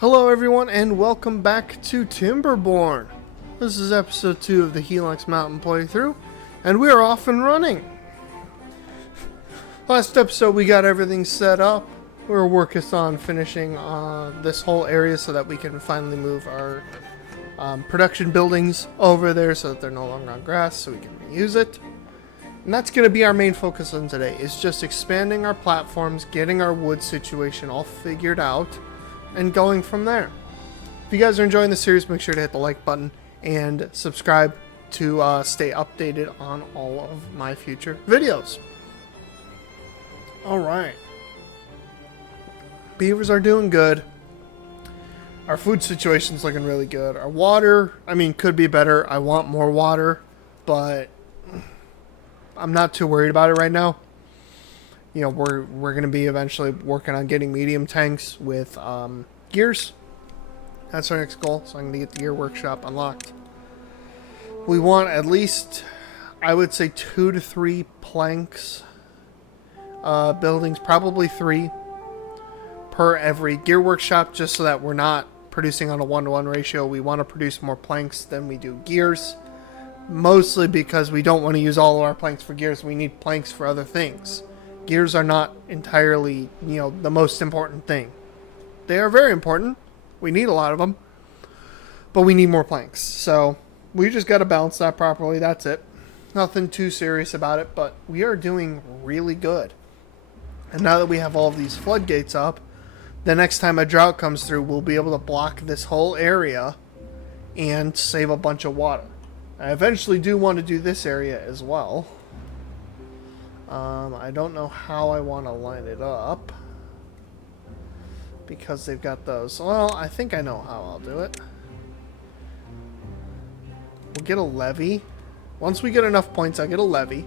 Hello everyone and welcome back to Timberborn. This is episode 2 of the Helix Mountain playthrough, and we are off and running. Last episode we got everything set up. We were working on finishing this whole area so that we can finally move our production buildings over there so that they're no longer on grass so we can reuse it. And that's going to be our main focus on today, is just expanding our platforms, getting our wood situation all figured out, and going from there. If you guys are enjoying the series, make sure to hit the like button and subscribe to stay updated on all of my future videos. Alright. Beavers are doing good. Our food situation's looking really good. Our water, could be better. I want more water, but I'm not too worried about it right now. You know, we're going to be eventually working on getting medium tanks with gears. That's our next goal, so I'm going to get the gear workshop unlocked. We want at least, I would say, 2 to 3 planks buildings, probably 3 per every gear workshop, just so that we're not producing on a 1-to-1 ratio. We want to produce more planks than we do gears. Mostly because we don't want to use all of our planks for gears. We need planks for other things. Gears are not entirely, the most important thing. They are very important. We need a lot of them. But we need more planks. So we just got to balance that properly. That's it. Nothing too serious about it. But we are doing really good. And now that we have all of these floodgates up, the next time a drought comes through, we'll be able to block this whole area and save a bunch of water. I eventually do want to do this area as well. I don't know how I want to line it up, because they've got those. Well, I think I know how I'll do it. We'll get a levee. Once we get enough points, I'll get a levee.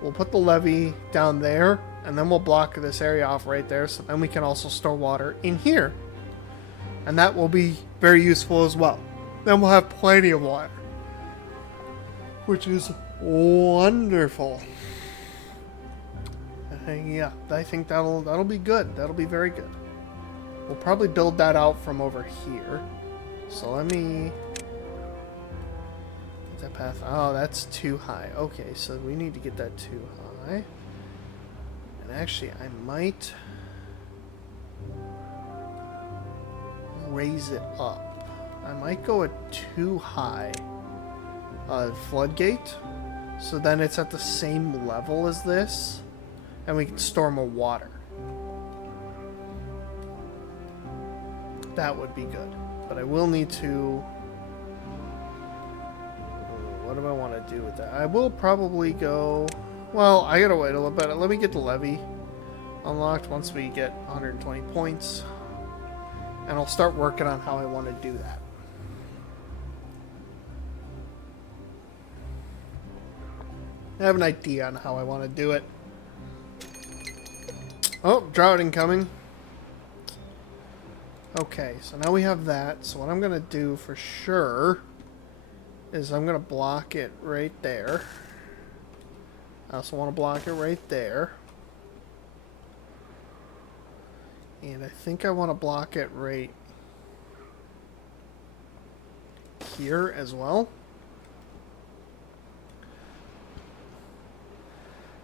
We'll put the levee down there, and then we'll block this area off right there, so then we can also store water in here. And that will be very useful as well. Then we'll have plenty of water, which is wonderful. Yeah, I think that'll be good. That'll be very good. We'll probably build that out from over here. So let me get that path. Oh, that's too high. Okay, so we need to get that too high. And actually, I might raise it up. I might go at too high floodgate, so then it's at the same level as this, and we can store more water. That would be good, but I will need to... What do I want to do with that? I will probably go... Well, I gotta wait a little bit. Let me get the levee unlocked once we get 120 points, and I'll start working on how I want to do that. I have an idea on how I want to do it. Oh, drought incoming. Okay, so now we have that. So what I'm going to do for sure is I'm going to block it right there. I also want to block it right there. And I think I want to block it right here as well.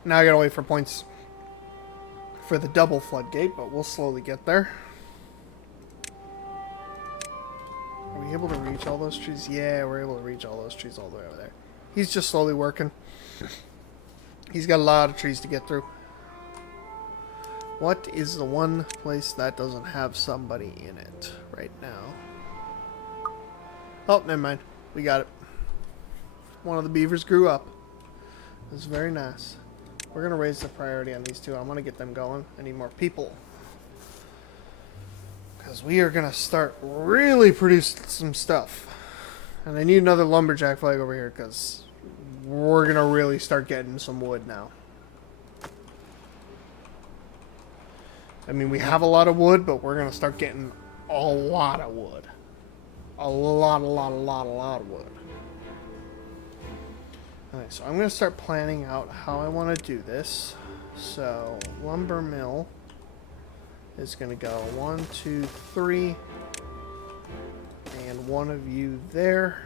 Now I gotta wait for points for the double floodgate, but we'll slowly get there. Are we able to reach all those trees? Yeah, we're able to reach all those trees all the way over there. He's just slowly working. He's got a lot of trees to get through. What is the one place that doesn't have somebody in it right now? Oh, never mind. We got it. One of the beavers grew up. It was very nice. We're going to raise the priority on these two. I'm going to get them going. I need more people, because we are going to start really producing some stuff. And I need another lumberjack flag over here, because we're going to really start getting some wood now. We have a lot of wood, but we're going to start getting a lot of wood. A lot of wood. Alright, so I'm going to start planning out how I want to do this. So, lumber mill is going to go 1, 2, 3. And one of you there.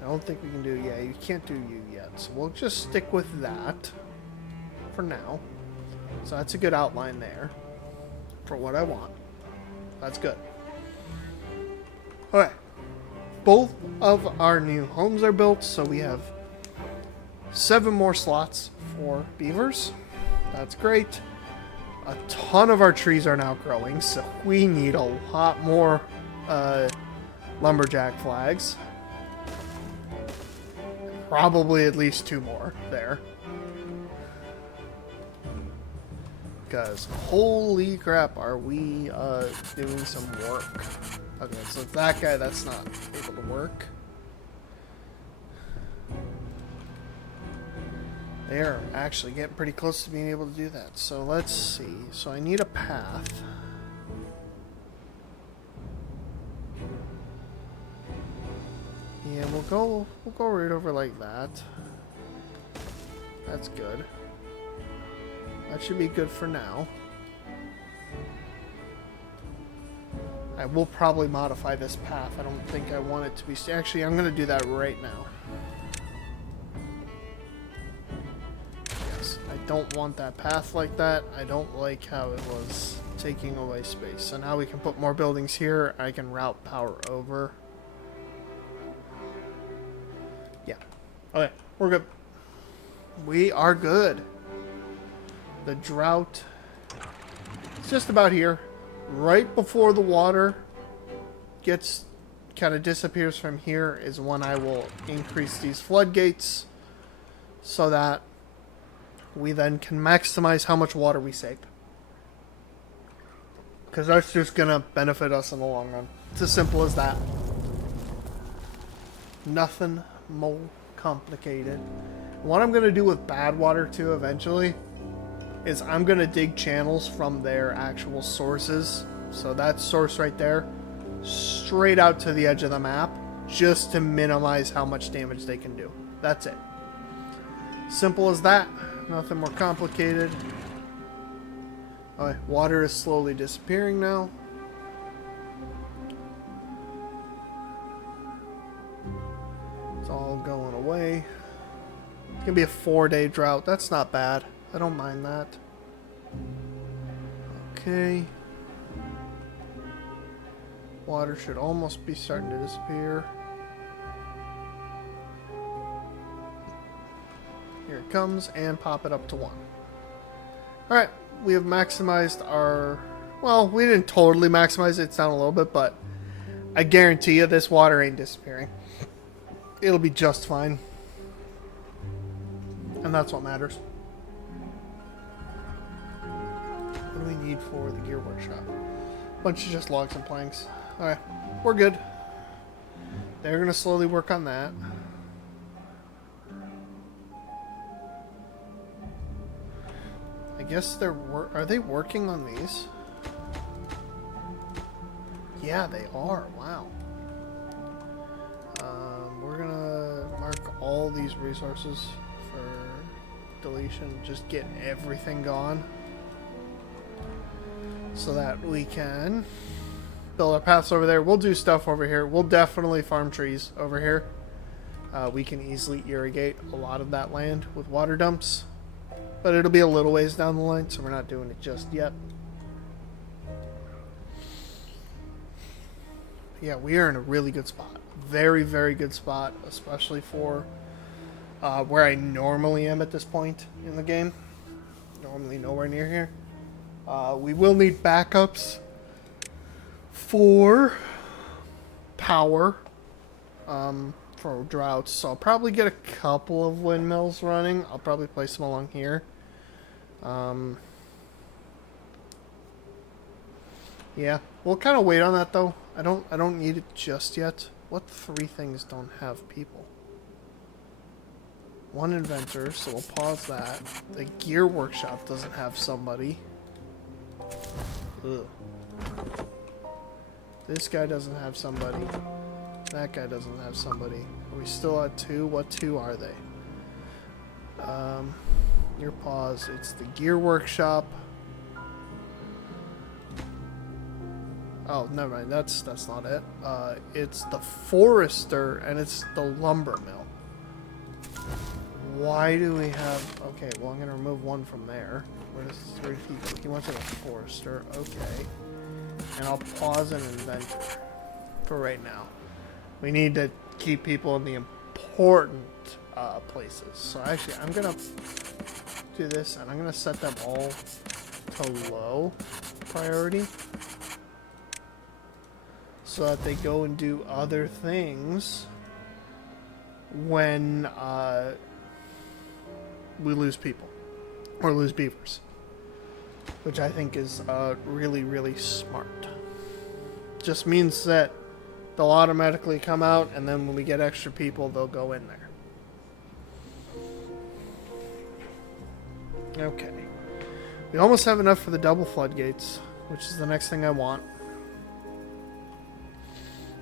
I don't think we can do... Yeah, you can't do you yet. So we'll just stick with that for now. So that's a good outline there for what I want. That's good. Alright. Both of our new homes are built, so we have 7 more slots for beavers. That's great. A ton of our trees are now growing, so we need a lot more lumberjack flags. Probably at least 2 more there. Because holy crap, are we doing some work. Okay, so that guy, that's not able to work. They're actually getting pretty close to being able to do that. So let's see. So I need a path. Yeah, we'll go right over like that. That's good. That should be good for now. I will probably modify this path. I don't think I want it to be... Actually, I'm going to do that right now. Yes, I don't want that path like that. I don't like how it was taking away space. So now we can put more buildings here. I can route power over. Yeah. Okay, we're good. We are good. The drought is just about here. Right before the water gets kind of disappears from here is when I will increase these floodgates so that we then can maximize how much water we save. Because that's just going to benefit us in the long run. It's as simple as that. Nothing more complicated. What I'm going to do with bad water too eventually is I'm going to dig channels from their actual sources. So that source right there, straight out to the edge of the map, just to minimize how much damage they can do. That's it. Simple as that. Nothing more complicated. Alright, water is slowly disappearing now. It's all going away. It's going to be a 4-day drought. That's not bad. I don't mind that. Okay. Water should almost be starting to disappear. Here it comes, and pop it up to 1. Alright, we have maximized our... Well, we didn't totally maximize it. It's down a little bit, but I guarantee you this water ain't disappearing. It'll be just fine. And that's what matters. What do we need for the gear workshop? Bunch of just logs and planks. Alright, we're good. They're going to slowly work on that. I guess they're... Are they working on these? Yeah, they are. Wow. We're going to mark all these resources for deletion. Just get everything gone. So that we can build our paths over there. We'll do stuff over here. We'll definitely farm trees over here. We can easily irrigate a lot of that land with water dumps. But it'll be a little ways down the line, so we're not doing it just yet. Yeah, we are in a really good spot. Very, very good spot, especially for where I normally am at this point in the game. Normally nowhere near here. We will need backups for power for droughts. So I'll probably get a couple of windmills running. I'll probably place them along here. Yeah, we'll kind of wait on that though. I don't need it just yet. What 3 things don't have people? 1 inventor, so we'll pause that. The gear workshop doesn't have somebody. Ugh. This guy doesn't have somebody. That guy doesn't have somebody. Are we still at 2? What 2 are they? Your pause. It's the gear workshop. Oh, never mind. That's not it. It's the forester and it's the lumber mill. Why do we have... Okay, well, I'm going to remove one from there. Where did he go? He went to the forester. Okay. And I'll pause and inventor for right now. We need to keep people in the important places. So actually, I'm going to do this, and I'm going to set them all to low priority so that they go and do other things when we lose people or lose beavers, which I think is really, really smart. Just means that they'll automatically come out, and then when we get extra people, they'll go in there. Okay. We almost have enough for the double floodgates, which is the next thing I want.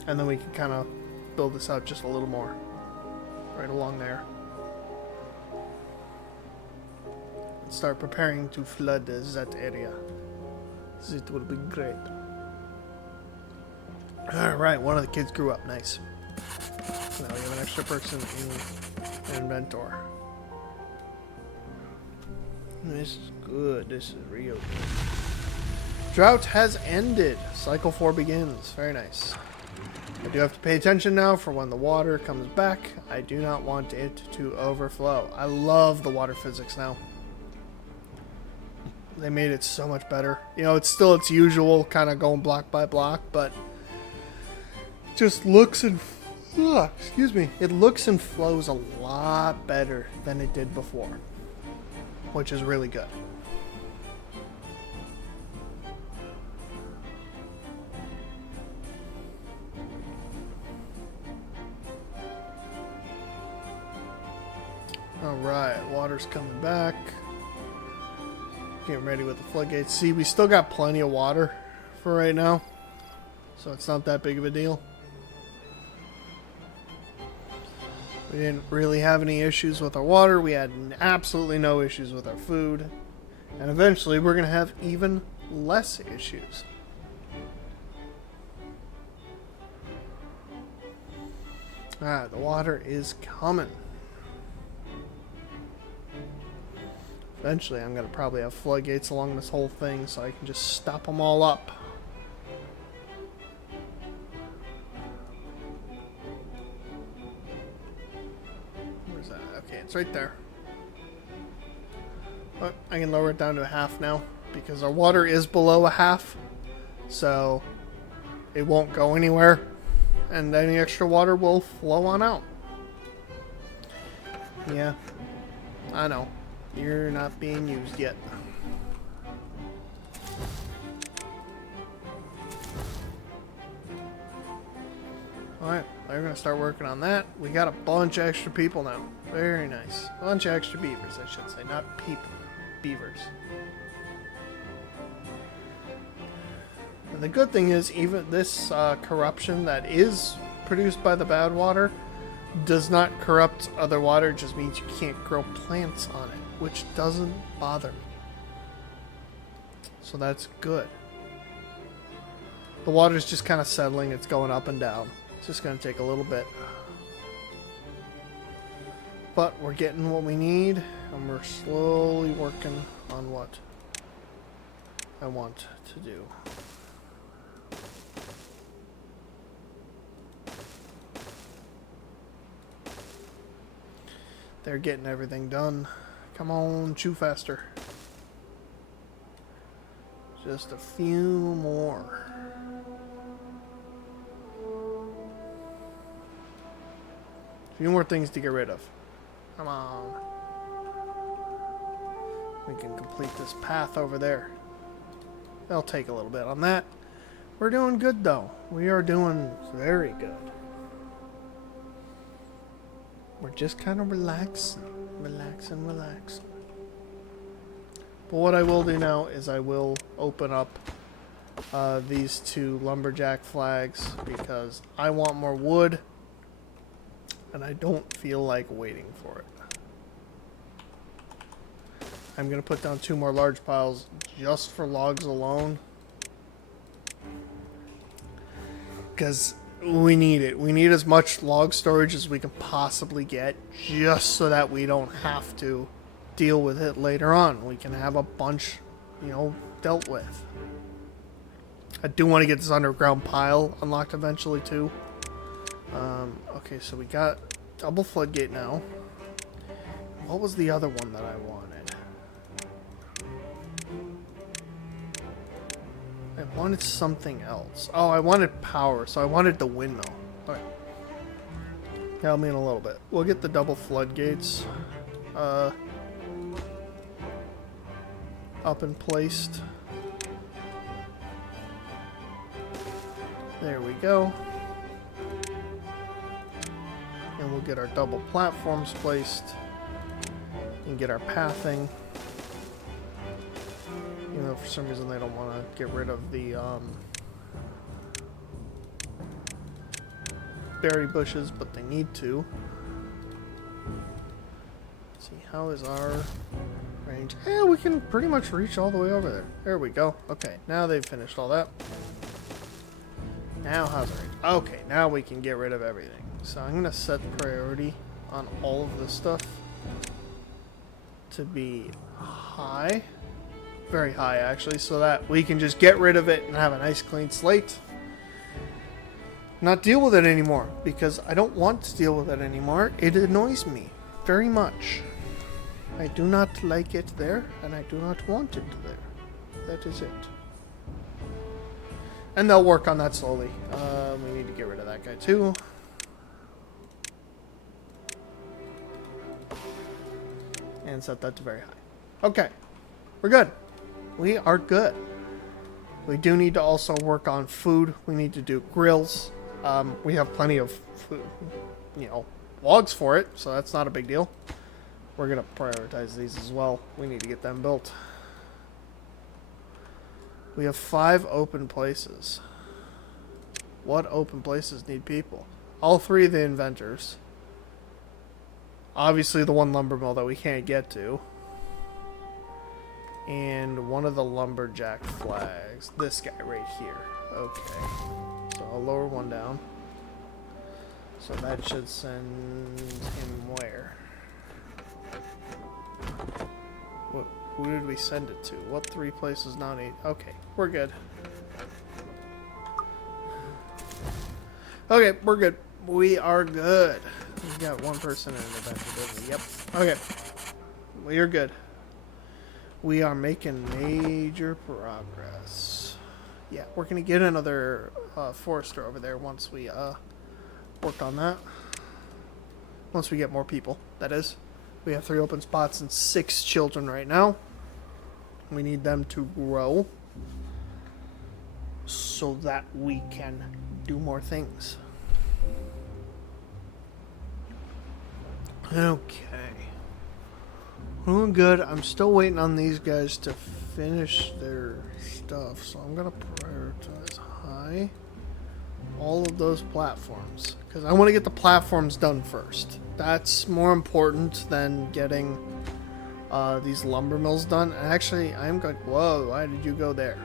And then we can kind of build this out just a little more. Right along there. And start preparing to flood that area. It will be great. Alright, one of the kids grew up. Nice. So now we have an extra person in inventor. This is good. This is real good. Drought has ended. Cycle 4 begins. Very nice. I do have to pay attention now for when the water comes back. I do not want it to overflow. I love the water physics now. They made it so much better. You know, it's still its usual kind of going block by block, but it just looks and excuse me. It looks and flows a lot better than it did before, which is really good. Alright, water's coming back. Getting ready with the floodgates. See, we still got plenty of water for right now, so it's not that big of a deal. We didn't really have any issues with our water. We had absolutely no issues with our food. And eventually we're going to have even less issues. Alright, the water is coming. Eventually I'm going to probably have floodgates along this whole thing so I can just stop them all up. Where's that? Okay, it's right there. But I can lower it down to a half now because our water is below a half, so it won't go anywhere and any extra water will flow on out. Yeah, I know. You're not being used yet. Alright, they're going to start working on that. We got a bunch of extra people now. Very nice. A bunch of extra beavers, I should say. Not people. Beavers. And the good thing is, even this corruption that is produced by the bad water does not corrupt other water. It just means you can't grow plants on it, which doesn't bother me. So that's good. The water's just kind of settling. It's going up and down. It's just going to take a little bit. But we're getting what we need, and we're slowly working on what I want to do. They're getting everything done. Come on, chew faster. Just a few more. A few more things to get rid of. Come on. We can complete this path over there. They'll take a little bit on that. We're doing good though. We are doing very good. We're just kind of relaxing. Relaxing. But what I will do now is I will open up these two lumberjack flags because I want more wood and I don't feel like waiting for it. I'm going to put down 2 more large piles just for logs alone. because we need it. We need as much log storage as we can possibly get, just so that we don't have to deal with it later on. We can have a bunch, dealt with. I do want to get this underground pile unlocked eventually too. Okay, so we got double floodgate now. What was the other one that I wanted? I wanted something else. Oh, I wanted power, so I wanted the windmill. Okay. Help me in a little bit. We'll get the double floodgates up and placed. There we go. And we'll get our double platforms placed and get our pathing. Even though for some reason they don't want to get rid of the berry bushes, but they need to. Let's see, how is our range? Yeah, we can pretty much reach all the way over there. There we go. Okay, now they've finished all that. Now how's our range? Okay, now we can get rid of everything. So I'm going to set priority on all of this stuff to be high. Very high, actually, so that we can just get rid of it and have a nice clean slate. Not deal with it anymore, because I don't want to deal with it anymore. It annoys me very much. I do not like it there, and I do not want it there. That is it. And they'll work on that slowly. We need to get rid of that guy too. And set that to very high. Okay. We're good. We are good. We do need to also work on food. We need to do grills. We have plenty of food, logs for it, so that's not a big deal. We're going to prioritize these as well. We need to get them built. We have 5 open places. What open places need people? All 3 of the inventors. Obviously the one lumber mill that we can't get to. And one of the lumberjack flags. This guy right here. Okay. So I'll lower one down. So that should send him where? Who did we send it to? What 3 places now need? Okay, we're good. Okay, we're good. We are good. We got one person in the bench. Yep. Okay. We are good. We are making major progress. Yeah, we're going to get another forester over there once we work on that. Once we get more people, that is. We have 3 open spots and 6 children right now. We need them to grow so that we can do more things. Okay. We're doing good. I'm still waiting on these guys to finish their stuff, so I'm going to prioritize high all of those platforms because I want to get the platforms done first. That's more important than getting these lumber mills done. And actually, I'm going. Whoa! Why did you go there?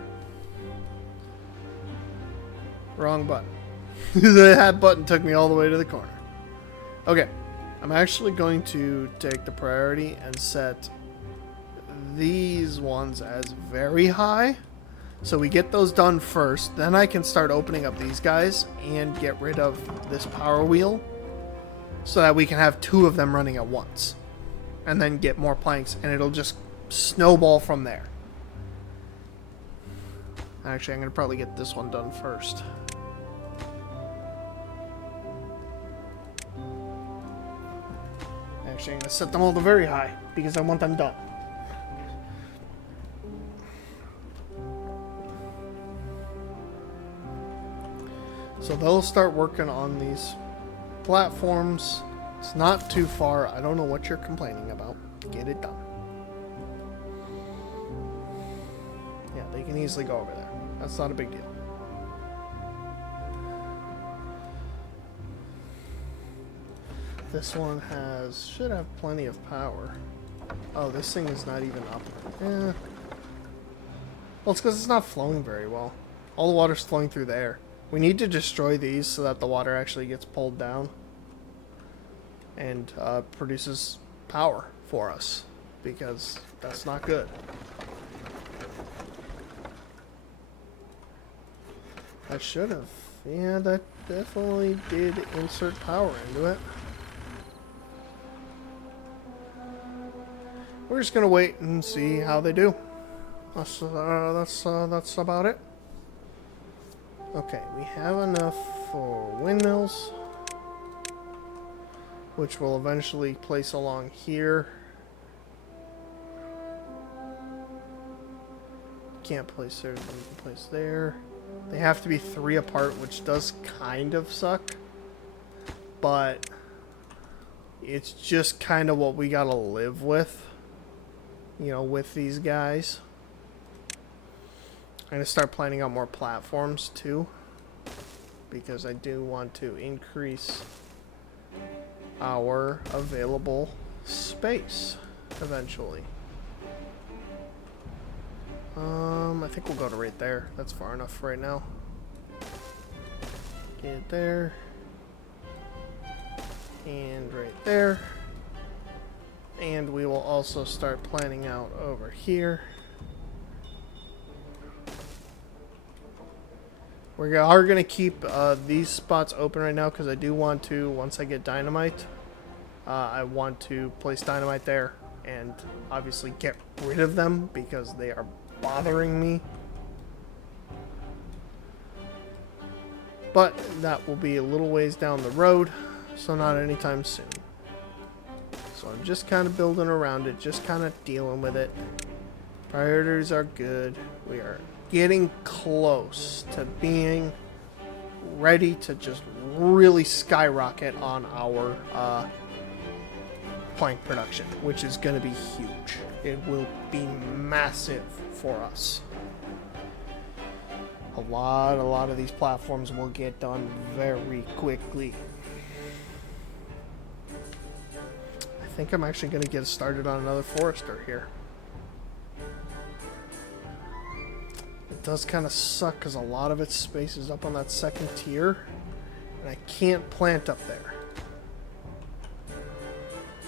Wrong button. That button took me all the way to the corner. Okay, I'm actually going to take the priority and set these ones as very high. So we get those done first, then I can start opening up these guys and get rid of this power wheel so that we can have 2 of them running at once. And then get more planks, and it'll just snowball from there. Actually, I'm going to probably get this one done first. Actually, I'm going to set them all to very high because I want them done. So they'll start working on these platforms. It's not too far. I don't know what you're complaining about. Get it done. Yeah, they can easily go over there. That's not a big deal. This one should have plenty of power. Oh, this thing is not even up. Well, it's because it's not flowing very well. All the water's flowing through there. We need to destroy these so that the water actually gets pulled down and produces power for us, because that's not good. That should have. Yeah, that definitely did insert power into it. We're just gonna wait and see how they do. That's about it. Okay, we have enough for windmills, which we'll eventually place along here. Can't place there, we can place there. They have to be 3 apart, which does kind of suck, but it's just kind of what we gotta live with, you know, with these guys. I'm gonna start planning out more platforms too, because I do want to increase our available space eventually. I think we'll go to right there. That's far enough right now. Get it there. And right there. And we will also start planning out over here. We are going to keep these spots open right now because I do want to, once I get dynamite, I want to place dynamite there and obviously get rid of them because they are bothering me. But that will be a little ways down the road, so not anytime soon. So I'm just kind of building around it, just kind of dealing with it. Priorities are good. We are getting close to being ready to just really skyrocket on our plank production, which is going to be huge. It will be massive for us. A lot of these platforms will get done very quickly. I think I'm actually going to get started on another forester here. It does kind of suck because a lot of its space is up on that second tier, and I can't plant up there.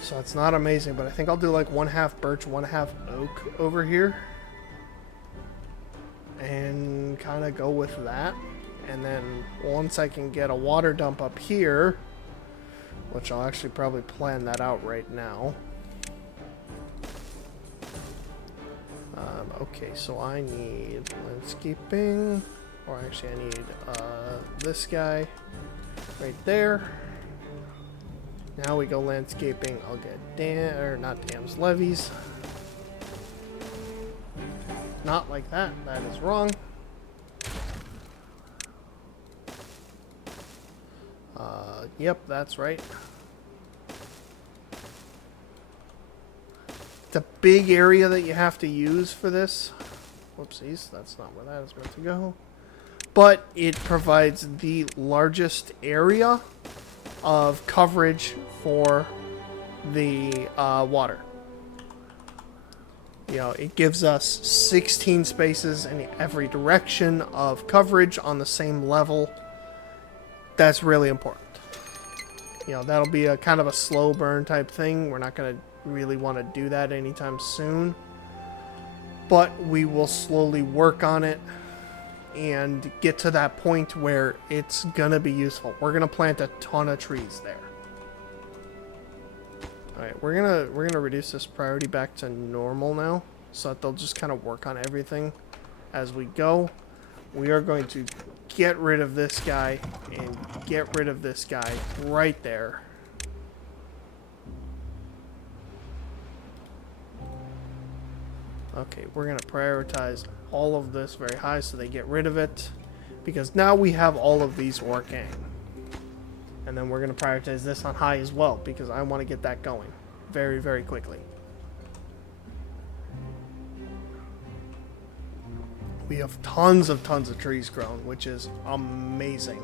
So it's not amazing, but I think I'll do like 1/2 birch, 1/2 oak over here. And kind of go with that. And then once I can get a water dump up here, which I'll actually probably plan that out right now. Okay, so I need landscaping, or actually I need this guy right there. Now we go landscaping. I'll get not dams, levees. Not like that. That is wrong. Yep, that's right. It's a big area that you have to use for this. Whoopsies, that's not where that is meant to go. But it provides the largest area of coverage for the water. You know, it gives us 16 spaces in every direction of coverage on the same level. That's really important. You know, that'll be a kind of a slow burn type thing. We're not going to really want to do that anytime soon. But we will slowly work on it and get to that point where it's going to be useful. We're going to plant a ton of trees there. Alright, we're gonna reduce this priority back to normal now, so that they'll just kind of work on everything as we go. We are going to get rid of this guy and get rid of this guy right there. Okay, we're gonna prioritize all of this very high so they get rid of it, because now we have all of these working. And then we're going to prioritize this on high as well, because I want to get that going very, very quickly. We have tons of trees grown, which is amazing.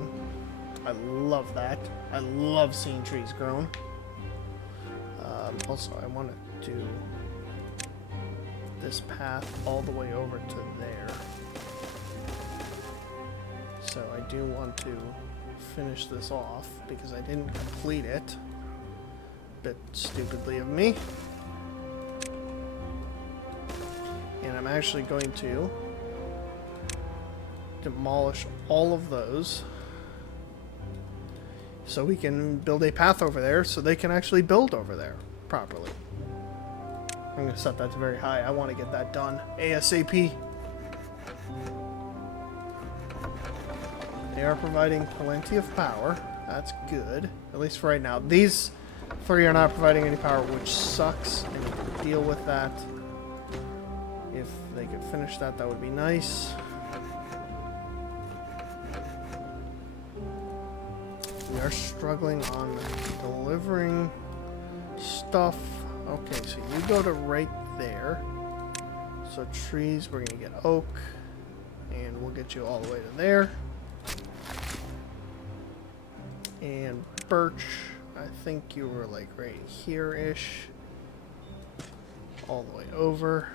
I love that. I love seeing trees grown. Also, I want to do this path all the way over to there. So I do want to finish this off because I didn't complete it. Bit stupidly of me. And I'm actually going to demolish all of those so we can build a path over there so they can actually build over there properly. I'm going to set that to very high. I want to get that done ASAP. They are providing plenty of power. That's good. At least for right now. These three are not providing any power, which sucks. I need to deal with that. If they could finish that, that would be nice. We are struggling on delivering stuff. Okay, so you go to right there. So trees, we're going to get oak. And we'll get you all the way to there. And birch, I think you were like right here-ish. All the way over.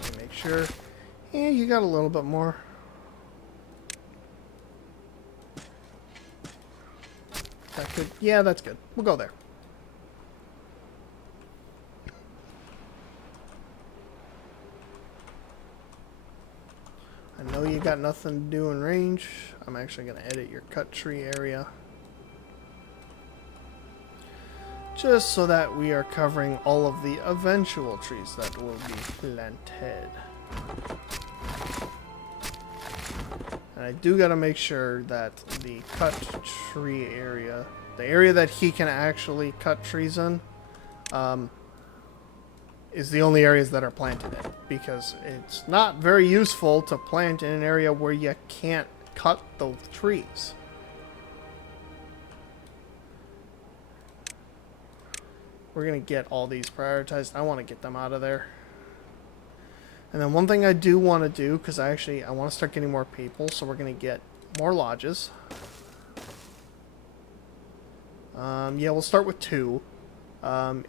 Let me make sure. Yeah, you got a little bit more. That could, yeah, that's good. We'll go there. I know you got nothing to do in range. I'm actually going to edit your cut tree area. Just so that we are covering all of the eventual trees that will be planted. And I do got to make sure that the cut tree area, the area that he can actually cut trees in, is the only areas that are planted in. Because it's not very useful to plant in an area where you can't cut the trees. We're going to get all these prioritized. I want to get them out of there. And then one thing I do want to do, because I want to start getting more people, so we're going to get more lodges. Yeah, we'll start with 2.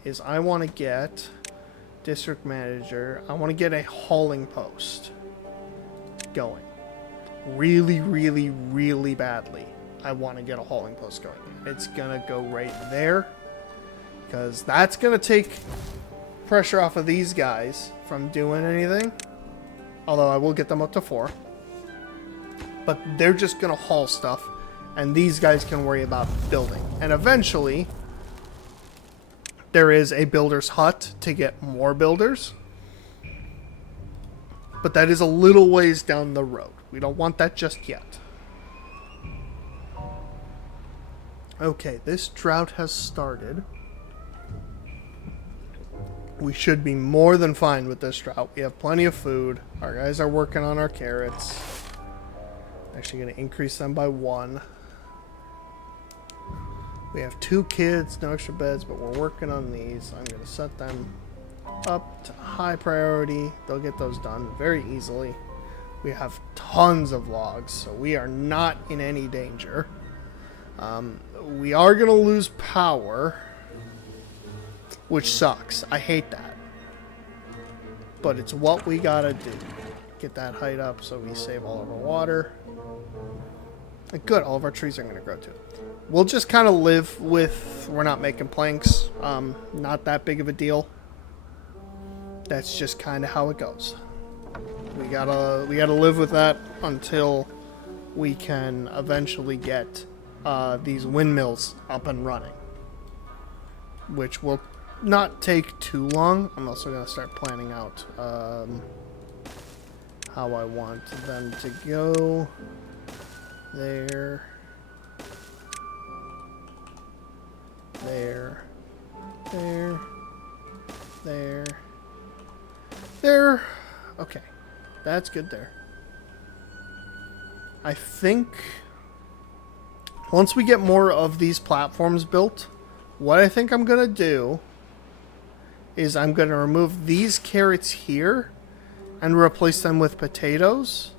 Is I want to get district manager. I want to get a hauling post going. Really, really, really badly. I want to get a hauling post going. It's going to go right there. Because that's going to take pressure off of these guys from doing anything. Although I will get them up to 4. But they're just going to haul stuff. And these guys can worry about building. And eventually, there is a builder's hut to get more builders. But that is a little ways down the road. We don't want that just yet. Okay, this drought has started. We should be more than fine with this drought. We have plenty of food. Our guys are working on our carrots. Actually going to increase them by 1. We have 2 kids, no extra beds, but we're working on these. I'm going to set them up to high priority. They'll get those done very easily. We have tons of logs, so we are not in any danger. We are going to lose power, which sucks. I hate that. But it's what we gotta do. Get that height up so we save all of our water. Good, all of our trees are going to grow too. We'll just kind of live with, we're not making planks. Not that big of a deal. That's just kind of how it goes. We gotta live with that until we can eventually get these windmills up and running. Which will not take too long. I'm also going to start planning out how I want them to go. There. There. There. There. There. Okay. That's good there. I think once we get more of these platforms built, what I think I'm going to do is I'm going to remove these carrots here and replace them with potatoes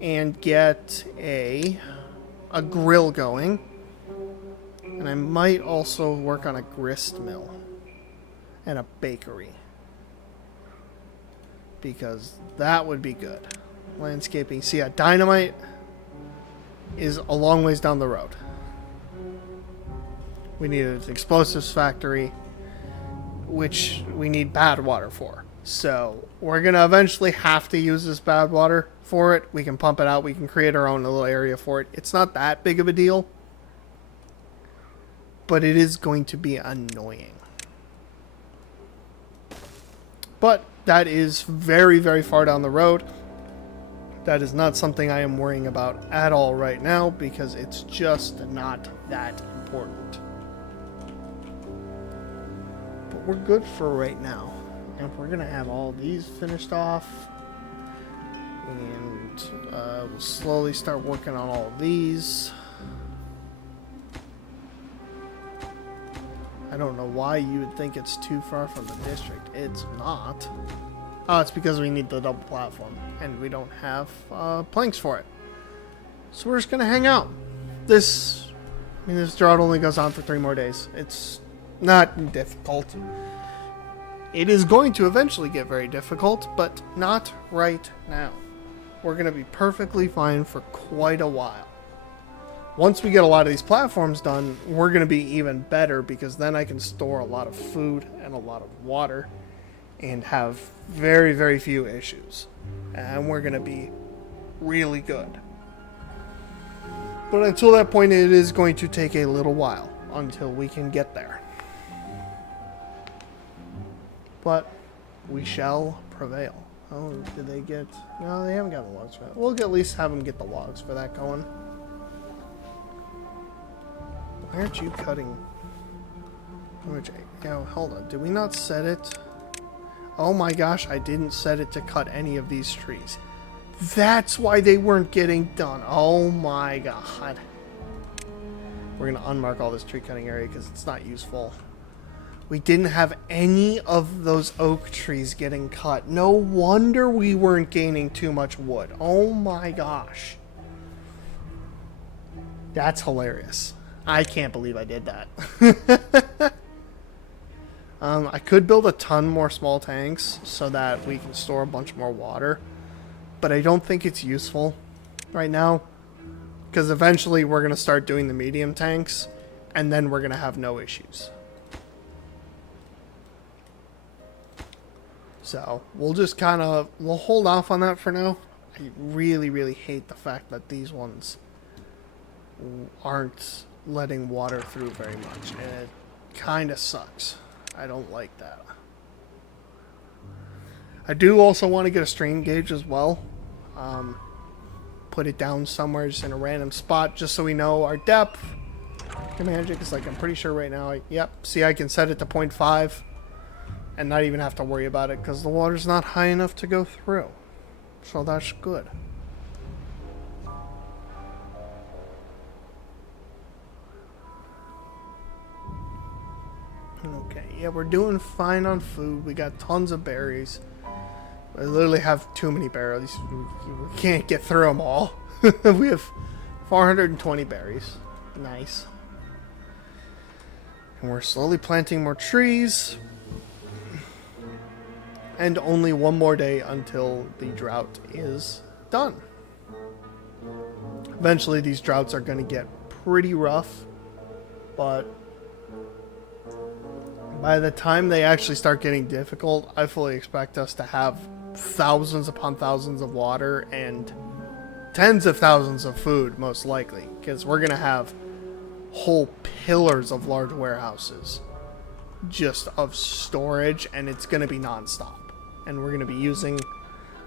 and get a grill going. And I might also work on a grist mill and a bakery, because that would be good. Landscaping. See, dynamite. is a long ways down the road. We need an explosives factory, which we need bad water for. So we're going to eventually have to use this bad water for it. We can pump it out. We can create our own little area for it. It's not that big of a deal, but it is going to be annoying. But that is very, very far down the road. That is not something I am worrying about at all right now because it's just not that important. But we're good for right now. And we're going to have all these finished off. And we'll slowly start working on all of these. I don't know why you would think it's too far from the district. It's not. Oh, it's because we need the double platform. And we don't have planks for it. So we're just going to hang out. This drought only goes on for 3 more days. It's not difficult. It is going to eventually get very difficult, but not right now. We're going to be perfectly fine for quite a while. Once we get a lot of these platforms done, we're going to be even better because then I can store a lot of food and a lot of water and have very, very few issues. And we're going to be really good. But until that point, it is going to take a little while until we can get there. But we shall prevail. Oh, did they get... No, they haven't got the logs for that. We'll at least have them get the logs for that going. Why aren't you cutting... Oh, hold on. Did we not set it? Oh my gosh, I didn't set it to cut any of these trees. That's why they weren't getting done. Oh my god. We're going to unmark all this tree cutting area because it's not useful. We didn't have any of those oak trees getting cut. No wonder we weren't gaining too much wood. Oh my gosh. That's hilarious. I can't believe I did that. I could build a ton more small tanks so that we can store a bunch more water. But I don't think it's useful right now. Because eventually we're going to start doing the medium tanks. And then we're going to have no issues. So, we'll just we'll hold off on that for now. I really, really hate the fact that these ones aren't letting water through very much. And it kind of sucks. I don't like that. I do also want to get a stream gauge as well. Put it down somewhere just in a random spot just so we know our depth. Magic is like, I'm pretty sure right now, yep, see I can set it to 0.5. And not even have to worry about it because the water's not high enough to go through. So that's good. Okay, yeah, we're doing fine on food. We got tons of berries. I literally have too many berries. We can't get through them all. We have 420 berries. Nice. And we're slowly planting more trees. And only one more day until the drought is done. Eventually these droughts are going to get pretty rough. But by the time they actually start getting difficult, I fully expect us to have thousands upon thousands of water and tens of thousands of food, most likely. Because we're going to have whole pillars of large warehouses just of storage, and it's going to be nonstop. And we're going to be using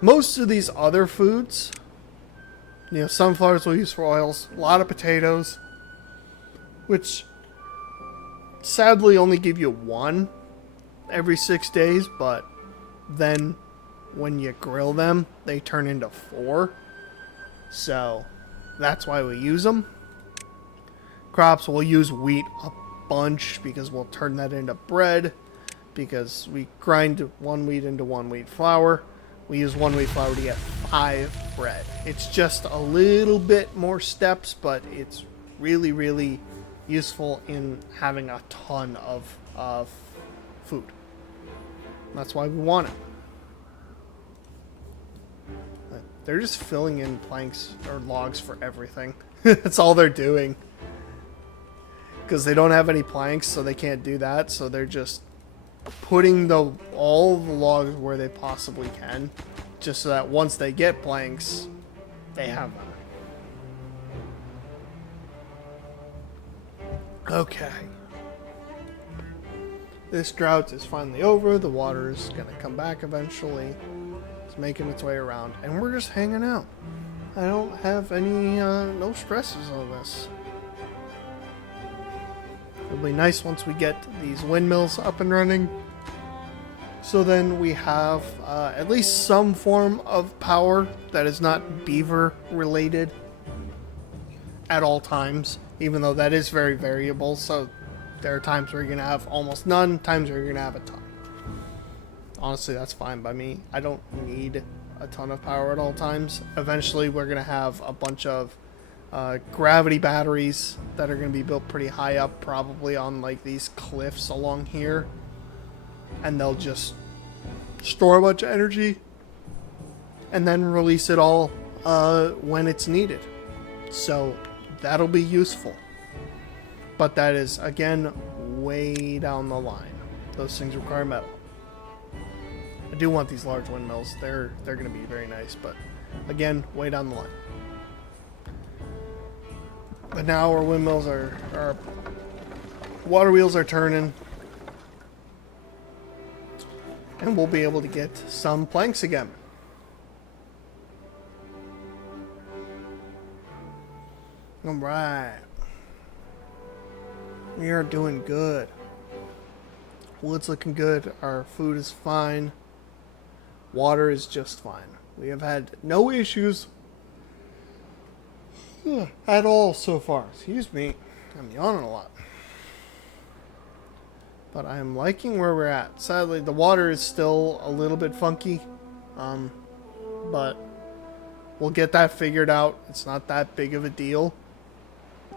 most of these other foods. You know, sunflowers we'll use for oils. A lot of potatoes. Which sadly only give you 1 every 6 days. But then when you grill them, they turn into 4. So that's why we use them. Crops, we'll use wheat a bunch because we'll turn that into bread. Because we grind 1 wheat into 1 wheat flour. We use 1 wheat flour to get 5 bread. It's just a little bit more steps, but it's really, really useful in having a ton of food. That's why we want it. They're just filling in planks or logs for everything. That's all they're doing. Because they don't have any planks, so they can't do that. So they're just putting all the logs where they possibly can. Just so that once they get planks, they have them. Okay. This drought is finally over. The water is going to come back eventually. It's making its way around. And we're just hanging out. I don't have any, no stresses on this. It'll be nice once we get these windmills up and running. So then we have at least some form of power that is not beaver related at all times. Even though that is very variable. So there are times where you're going to have almost none. Times where you're going to have a ton. Honestly, that's fine by me. I don't need a ton of power at all times. Eventually, we're going to have a bunch of gravity batteries that are going to be built pretty high up, probably on like these cliffs along here. And they'll just store a bunch of energy and then release it all when it's needed. So that'll be useful. But that is, again, way down the line. Those things require metal. I do want these large windmills. They're going to be very nice, but again, way down the line. But now our windmills our water wheels are turning. And we'll be able to get some planks again. Alright. We are doing good. Wood's looking good. Our food is fine. Water is just fine. We have had no issues at all so far. Excuse me. I'm yawning a lot. But I am liking where we're at. Sadly, the water is still a little bit funky. But we'll get that figured out. It's not that big of a deal.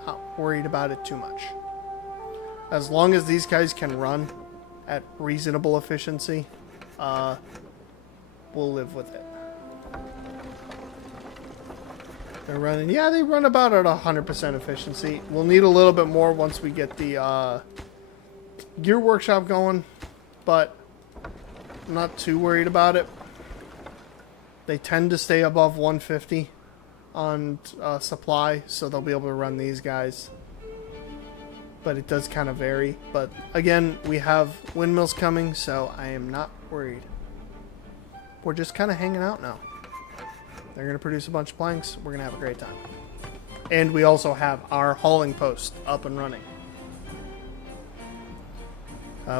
Not worried about it too much. As long as these guys can run at reasonable efficiency, we'll live with it. They're running. Yeah, they run about at 100% efficiency. We'll need a little bit more once we get the gear workshop going, but I'm not too worried about it. They tend to stay above 150 on supply, so they'll be able to run these guys. But it does kind of vary. But again, we have windmills coming, so I am not worried. We're just kind of hanging out now. They're going to produce a bunch of planks. We're going to have a great time. And we also have our hauling post up and running.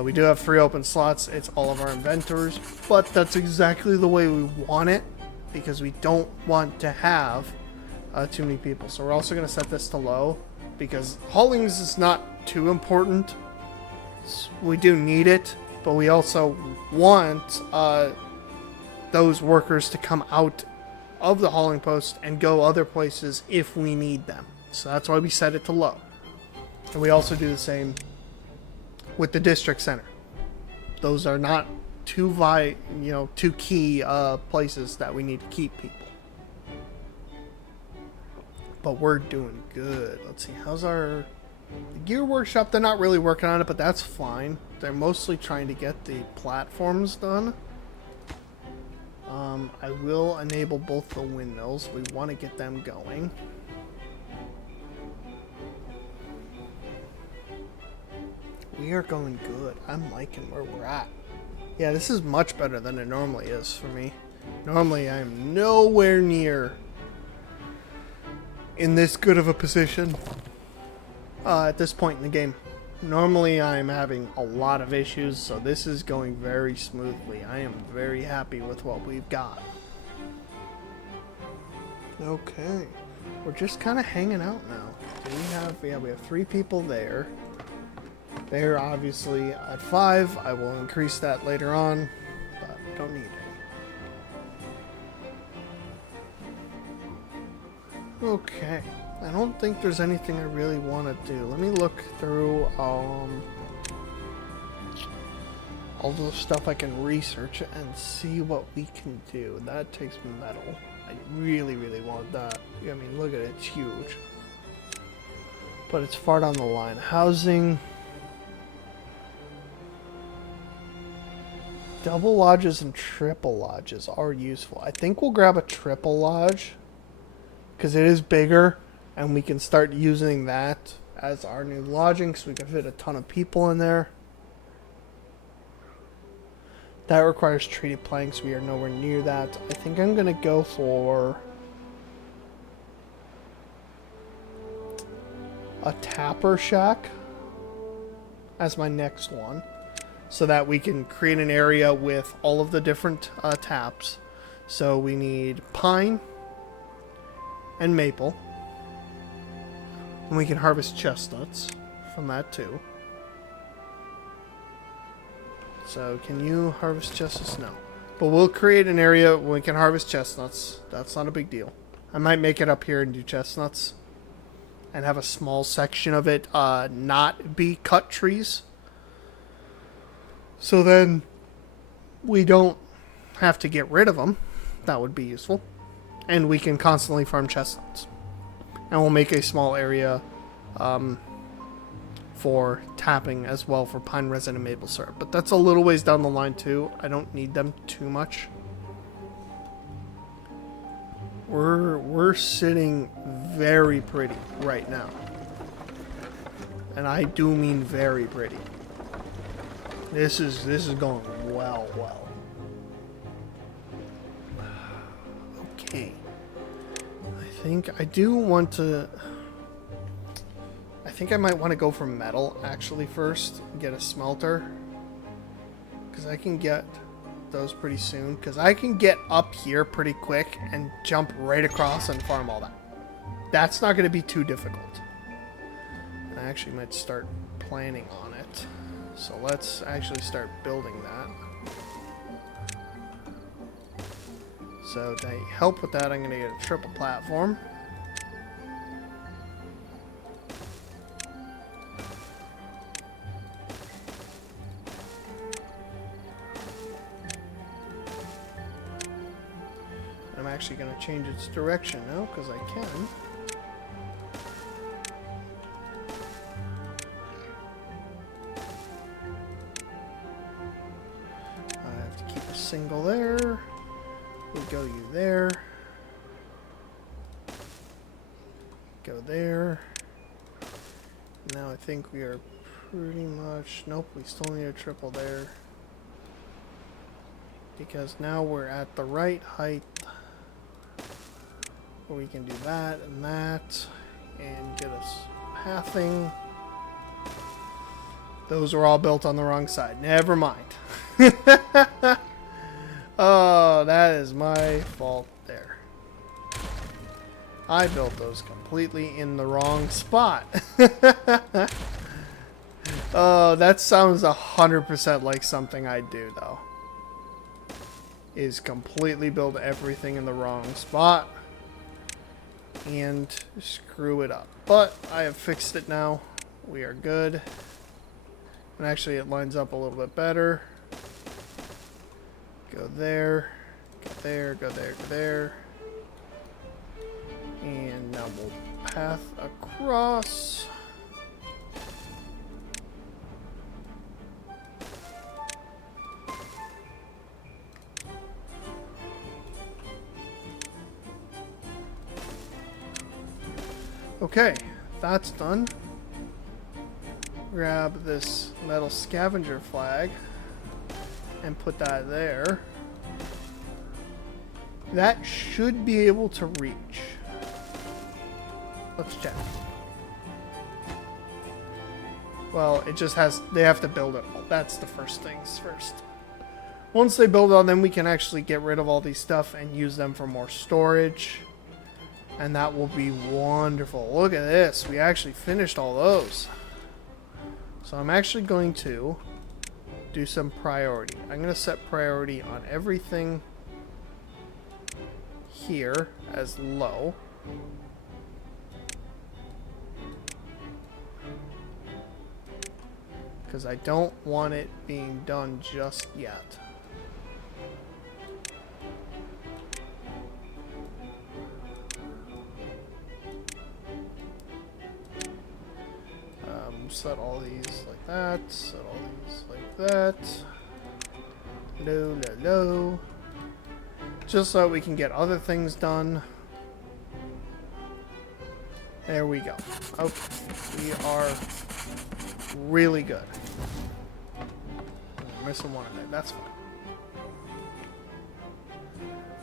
We do have 3 open slots. It's all of our inventors. But that's exactly the way we want it, because we don't want to have too many people. So we're also going to set this to low, because hauling is not too important. We do need it, but we also want those workers to come out of the hauling post and go other places if we need them. So that's why we set it to low. And we also do the same with the district center. Those are not two key places that we need to keep people. But we're doing good. Let's see, how's our gear workshop? They're not really working on it, but that's fine. They're mostly trying to get the platforms done. I will enable both the windmills. We want to get them going. We are going good. I'm liking where we're at. Yeah, this is much better than it normally is for me. Normally, I'm nowhere near in this good of a position at this point in the game. Normally, I'm having a lot of issues, so this is going very smoothly. I am very happy with what we've got. Okay. We're just kind of hanging out now. We have 3 people there. They're obviously at 5. I will increase that later on, but we don't need any. Okay. I don't think there's anything I really want to do. Let me look through all the stuff I can research and see what we can do. That takes metal. I really, really want that. I mean, look at it. It's huge. But it's far down the line. Housing. Double lodges and triple lodges are useful. I think we'll grab a triple lodge because it is bigger and we can start using that as our new lodging so we can fit a ton of people in there. That requires treated planks. We are nowhere near that. I think I'm going to go for a tapper shack as my next one, so that we can create an area with all of the different taps. So we need pine and maple. And we can harvest chestnuts from that too. So can you harvest chestnuts? No. But we'll create an area where we can harvest chestnuts. That's not a big deal. I might make it up here and do chestnuts. And have a small section of it not be cut trees. So then we don't have to get rid of them. That would be useful. And we can constantly farm chestnuts. And we'll make a small area for tapping as well for pine resin and maple syrup. But that's a little ways down the line too. I don't need them too much. We're sitting very pretty right now. And I do mean very pretty. This is going well. Okay. I think I do want to... I think I might want to go for metal actually first. Get a smelter. Because I can get those pretty soon. Because I can get up here pretty quick and jump right across and farm all that. That's not going to be too difficult. I actually might start planning on it. So let's actually start building that. So to help with that, I'm going to get a triple platform. I'm actually going to change its direction now because I can. Single there. We'll go you there. Go there. Now I think we are pretty much... Nope, we still need a triple there. Because now we're at the right height. Where we can do that and that. And get us pathing. Those are all built on the wrong side. Never mind. Oh, that is my fault there. I built those completely in the wrong spot. Oh, that sounds 100% like something I'd do, though. Is completely build everything in the wrong spot. And screw it up. But I have fixed it now. We are good. And actually it lines up a little bit better. Go there, go there, go there, go there. And now we'll path across. Okay, that's done. Grab this metal scavenger flag and put that there. That should be able to reach. Let's check. Well, it just has... They have to build it all. That's the first things first. Once they build it all, then we can actually get rid of all these stuff and use them for more storage. And that will be wonderful. Look at this. We actually finished all those. So I'm actually going to do some priority. I'm going to set priority on everything here as low. Because I don't want it being done just yet. Set all these like that. Set all these like that. Low, low, low. Just so we can get other things done. There we go. Okay, we are really good. I'm missing one in there. That's fine.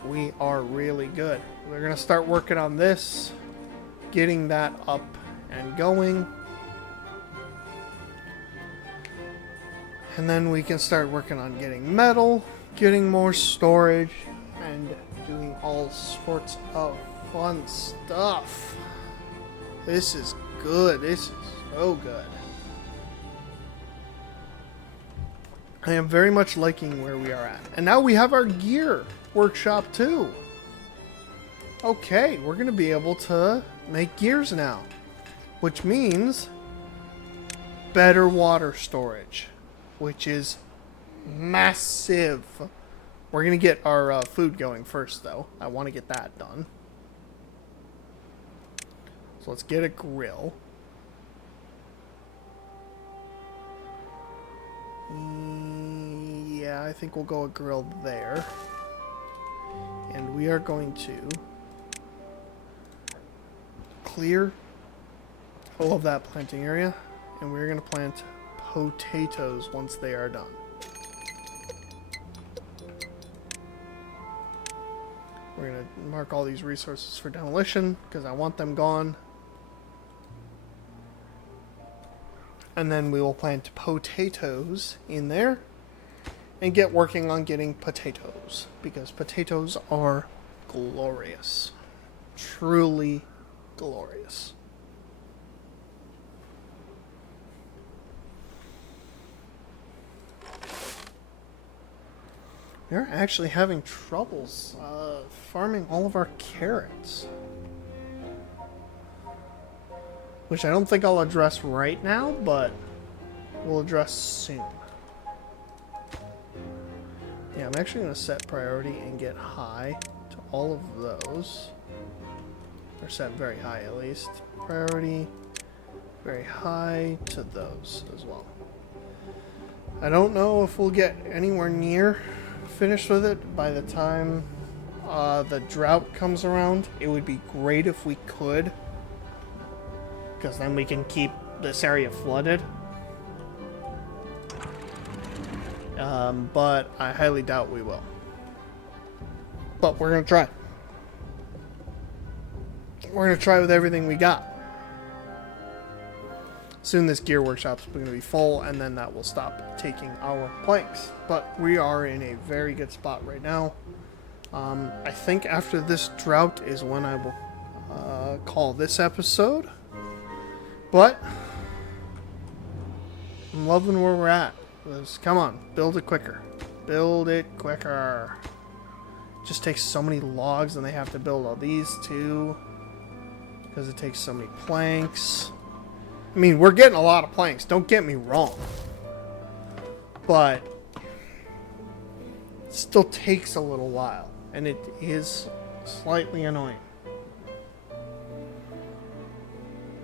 We are really good. We're gonna start working on this, getting that up and going. And then we can start working on getting metal, getting more storage, and doing all sorts of fun stuff. This is good. This is so good. I am very much liking where we are at. And now we have our gear workshop too. Okay, we're going to be able to make gears now. Which means better water storage. Which is massive. We're going to get our food going first though. I want to get that done. So let's get a grill. Yeah, I think we'll go a grill there. And we are going to clear all of that planting area. And we're going to plant potatoes once they are done. We're going to mark all these resources for demolition because I want them gone. And then we will plant potatoes in there and get working on getting potatoes because potatoes are glorious. Truly glorious. We're actually having troubles farming all of our carrots. Which I don't think I'll address right now, but we'll address soon. Yeah, I'm actually going to set priority and get high to all of those. Or set very high at least. Priority, very high to those as well. I don't know if we'll get anywhere near finished with it by the time the drought comes around. It would be great if we could. Because then we can keep this area flooded. But I highly doubt we will. But we're going to try. We're going to try with everything we got. Soon this gear workshop's going to be full, and then that will stop taking our planks. But we are in a very good spot right now. I think after this drought is when I will call this episode. But I'm loving where we're at. Come on, build it quicker. Build it quicker. It just takes so many logs, and they have to build all these too. Because it takes so many planks. I mean, we're getting a lot of planks, don't get me wrong. But it still takes a little while. And it is slightly annoying.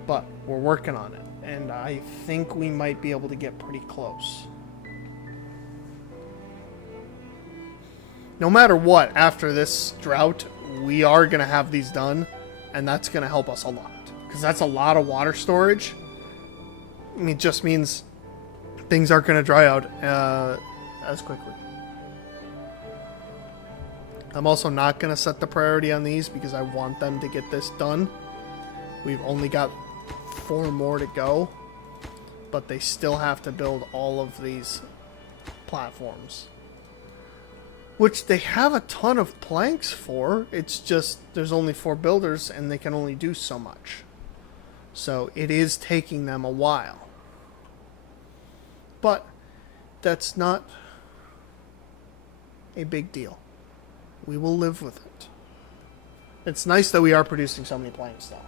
But we're working on it. And I think we might be able to get pretty close. No matter what, after this drought, we are going to have these done. And that's going to help us a lot. Because that's a lot of water storage. I mean, it just means things aren't going to dry out as quickly. I'm also not going to set the priority on these because I want them to get this done. We've only got 4 more to go, but they still have to build all of these platforms. Which they have a ton of planks for. It's just there's only 4 builders and they can only do so much. So it is taking them a while. But that's not a big deal. We will live with it. It's nice that we are producing so many planks though.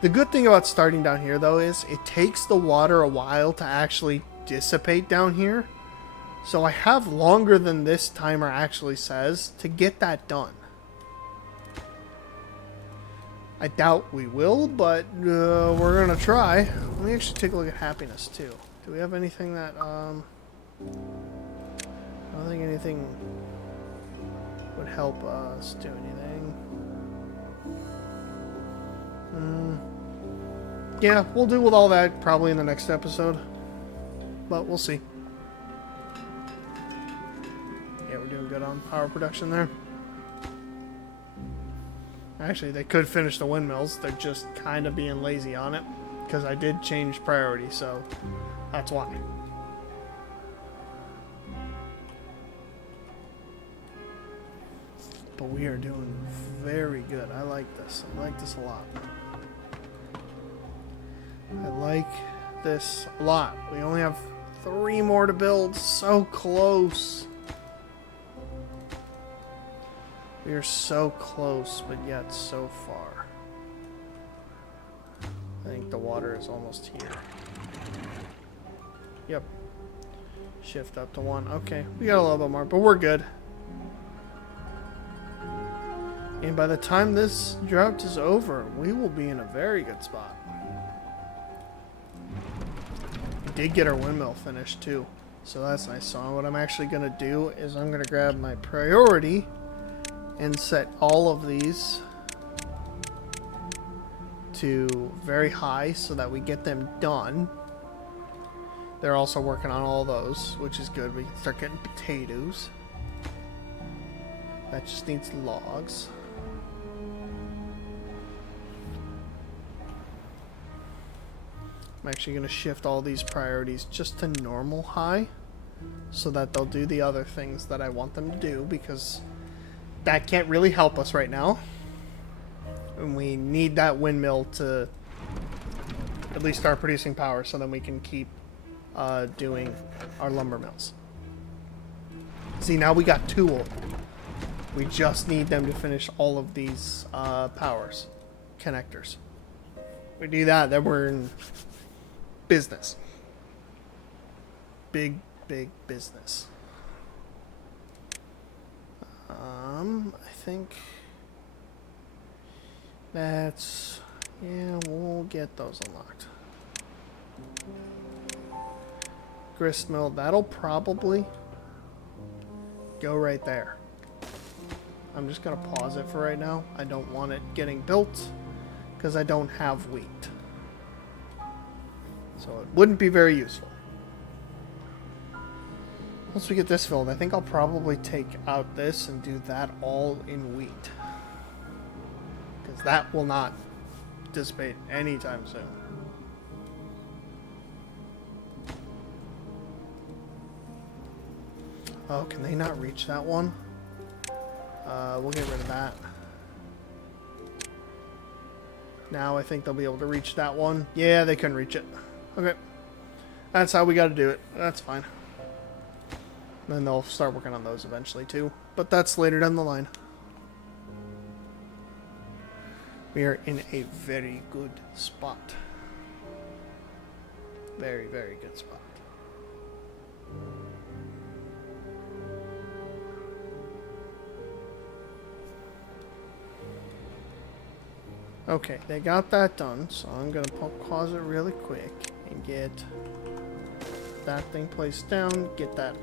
The good thing about starting down here though is it takes the water a while to actually dissipate down here. So I have longer than this timer actually says to get that done. I doubt we will, but we're gonna try. Let me actually take a look at happiness too. Do we have anything that I don't think anything would help us do anything. Yeah, we'll deal with all that probably in the next episode, but we'll see. Yeah, we're doing good on power production there. Actually, they could finish the windmills. They're just kind of being lazy on it because I did change priority, so that's why. But we are doing very good. I like this. I like this a lot. I like this a lot. We only have 3 more to build. So close. We are so close, but yet so far. I think the water is almost here. Yep. Shift up to 1. Okay, we got a little bit more, but we're good. And by the time this drought is over, we will be in a very good spot. We did get our windmill finished too, so that's nice. So what I'm actually going to do is I'm going to grab my priority and set all of these to very high so that we get them done. They're also working on all those, which is good. We can start getting potatoes. That just needs logs. I'm actually going to shift all these priorities just to normal high so that they'll do the other things that I want them to do, because that can't really help us right now. And we need that windmill to at least start producing power so then we can keep doing our lumber mills. See, now we got 2 of them. We just need them to finish all of these powers, connectors. We do that, then we're in business. Big, big business. I think that's, yeah, we'll get those unlocked. Grist mill, that'll probably go right there. I'm just gonna pause it for right now. I don't want it getting built because I don't have wheat. So it wouldn't be very useful. Once we get this filled, I think I'll probably take out this and do that all in wheat. Because that will not dissipate anytime soon. Oh, can they not reach that one? We'll get rid of that. Now I think they'll be able to reach that one. Yeah, they couldn't reach it. Okay. That's how we got to do it. That's fine. Then they'll start working on those eventually too. But that's later down the line. We are in a very good spot. Very, very good spot. Okay, they got that done, so I'm going to pause it really quick and get that thing placed down, get that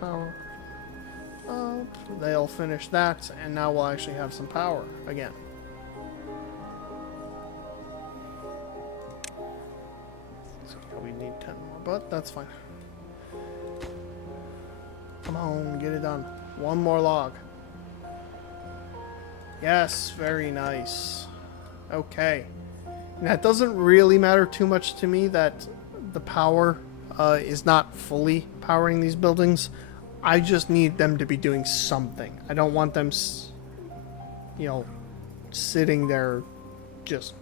power up. They'll finish that, and now we'll actually have some power again. So we need 10 more, but that's fine. Come on, get it done. 1 more log. Yes, very nice. Okay. Now, it doesn't really matter too much to me that the power is not fully powering these buildings. I just need them to be doing something. I don't want them, you know, sitting there just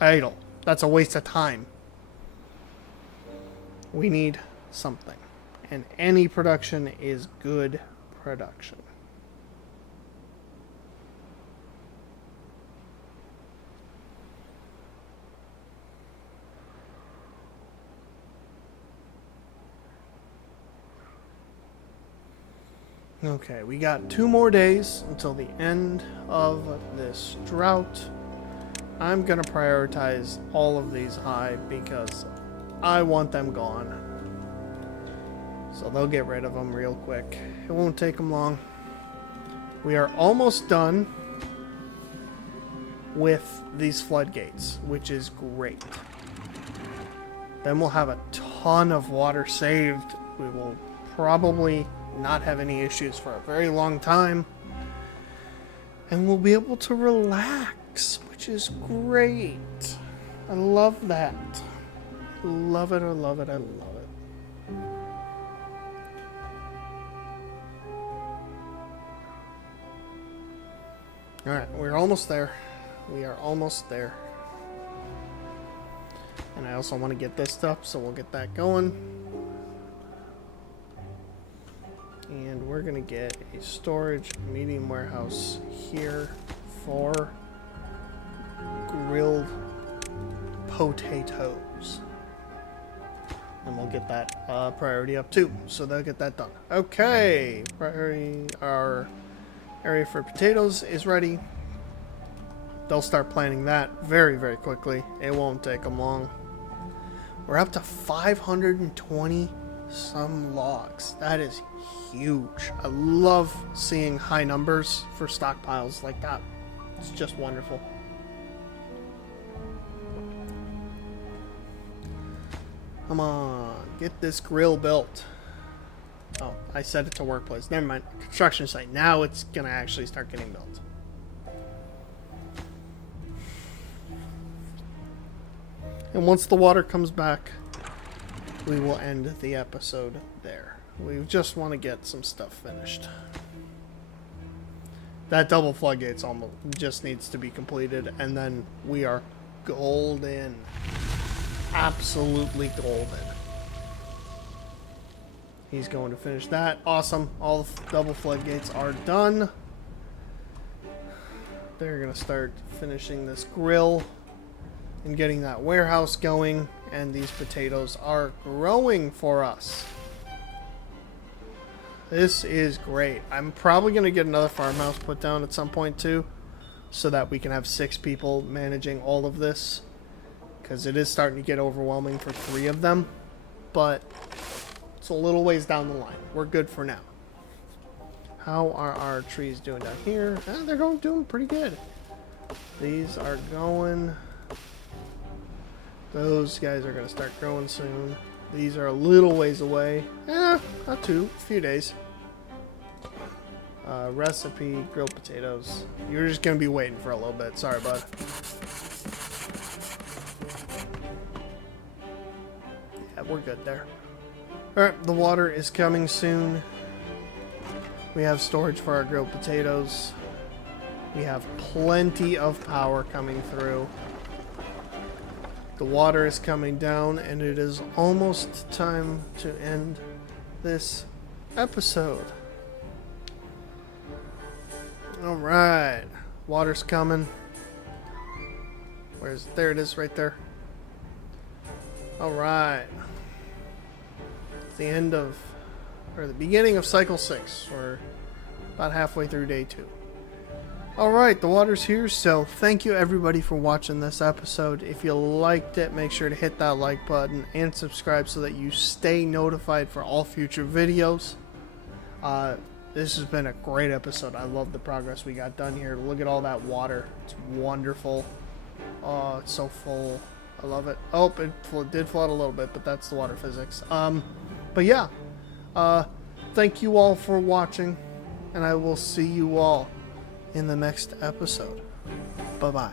idle. That's a waste of time. We need something. And any production is good production. Okay, we got 2 more days until the end of this drought. I'm gonna prioritize all of these high because I want them gone. So they'll get rid of them real quick. It won't take them long. We are almost done with these floodgates, which is great. Then we'll have a ton of water saved. We will probably not have any issues for a very long time. And we'll be able to relax, which is great. I love that. Love it, I love it, I love it. Alright, we're almost there. We are almost there. And I also want to get this stuff, so we'll get that going. And we're going to get a storage medium warehouse here for grilled potatoes. And we'll get that priority up too, so they'll get that done. Okay, priority, our area for potatoes is ready. They'll start planting that very, very quickly. It won't take them long. We're up to 520 some logs. That is huge. I love seeing high numbers for stockpiles like that. It's just wonderful. Come on, get this grill built. Oh, I set it to workplace. Never mind. Construction site. Now it's gonna actually start getting built. And once the water comes back, we will end the episode there. We just want to get some stuff finished. That double floodgates almost just needs to be completed, and then we are golden. Absolutely golden. He's going to finish that. Awesome. All the double floodgates are done. They're going to start finishing this grill and getting that warehouse going, and these potatoes are growing for us. This is great. I'm probably going to get another farmhouse put down at some point too, so that we can have 6 people managing all of this, because it is starting to get overwhelming for 3 of them, but it's a little ways down the line. We're good for now. How are our trees doing down here? They're doing pretty good. These are going... Those guys are going to start growing soon. These are a little ways away. Not too. A few days. Recipe, grilled potatoes. You're just going to be waiting for a little bit. Sorry, bud. Yeah, we're good there. Alright, the water is coming soon. We have storage for our grilled potatoes. We have plenty of power coming through. The water is coming down, and it is almost time to end this episode. Alright. Water's coming. There it is right there. Alright. It's the end of, or the beginning of cycle 6. We're about halfway through day 2. Alright, the water's here, so thank you everybody for watching this episode. If you liked it, make sure to hit that like button and subscribe so that you stay notified for all future videos. This has been a great episode. I love the progress we got done here. Look at all that water. It's wonderful. Oh, it's so full. I love it. Oh, it did flood a little bit, but that's the water physics. But yeah, thank you all for watching, and I will see you all in the next episode. Bye-bye.